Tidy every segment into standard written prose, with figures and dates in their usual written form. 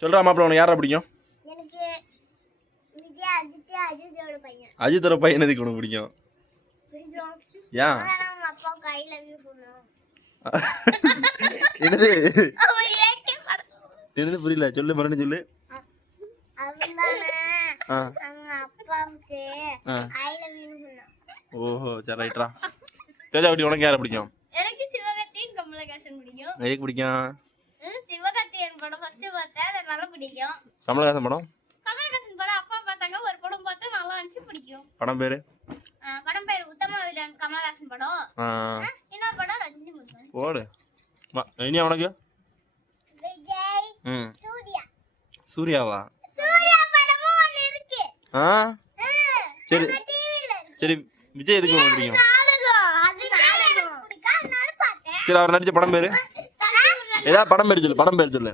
சொல்றா மாப்பிள்ள உனக்கு யாரை பிடிக்கும்? எனக்கு விஜய் அஜித்தோட பையன். அஜித்தோட பையன் எதுக்கு உனக்கு பிடிக்கும்? ஏன்? அப்பா கையில வியூ பண்ணும். என்னது? என்னது புரியல, சொல்லு மறுபடியும் சொல்லு. அவங்க அப்பாவுக்கு ஐ லவ் யூ சொன்னான். ஓஹோ சரி ரைட்ரா. தேஜா குட்டி உனக்கு யாரை பிடிக்கும்? எனக்கு சிவகார்த்திகேயன் கமலஹாசன் பிடிக்கும். எதுக்கு பிடிக்கும்? சிவகார்த்திகேயன் படம் ஃபர்ஸ்ட் பார்த்தேன், அது நல்லா பிடிக்கும். கமலஹாசன் படம்? கமலஹாசன் படம் அப்பா பார்த்தாங்க, ஒரு படம் பார்த்தா நல்லா இருந்துச்சு, பிடிக்கும். படம் பேரு? படம் பேரு உத்தம வில்லன் கமலஹாசன் படம். இன்னொரு படம் ரஜினி முருகன். ஓடு. இனி உனக்கு? விஜய் சூர்யா. சூர்யாவா? சூர்யா படமும் ஒன்னு இருக்கு. சரி சரி, விஜய் எதுக்கு உங்களுக்கு பிடிக்கும்? சரி, அவர் நடிச்ச படம் பேரு? ஏதாவது படம் பேர் சொல்லு, படம் பேர் சொல்லு.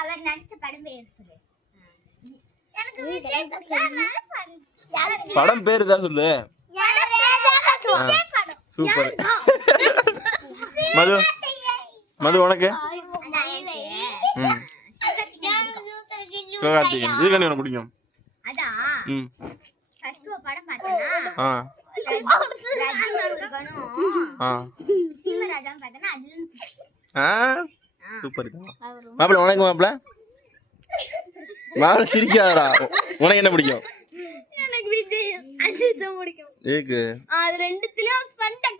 அவர் நடிச்ச படம் பேர் சொல்லு. எனக்கு விஜய் பிடிக்கும். படம் பேர் தான் சொல்லு. சூப்பர். மது மது உனக்கு? சிவகார்த்திகேயன். இதுக்கு உனக்கு பிடிக்கும்? சூப்பர். மாப்பிள்ள உனக்கு? மாப்பிள்ள மாப்பிள்ள சிரிக்காதடா. உனக்கு என்ன பிடிக்கும்? எனக்கு விஜய் அஜித் பிடிக்கும். ஏக்கு அது ரெண்டுத்துலயும் சண்டை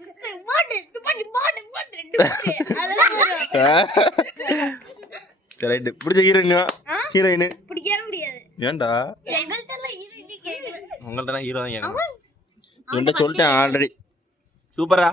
சரி ரைட். பிடிச்ச ஹீரோயினா? ஹீரோயின் பிடிக்கவே முடியாது. ஏன்டா? எங்கள்ட்ட எல்லாம் ஹீரோயின் கேட்கல. உங்கள்ட்ட ஹீரோ தான் கேட்கணும். சொல்லிட்டேன் ஆல்ரெடி. சூப்பரா.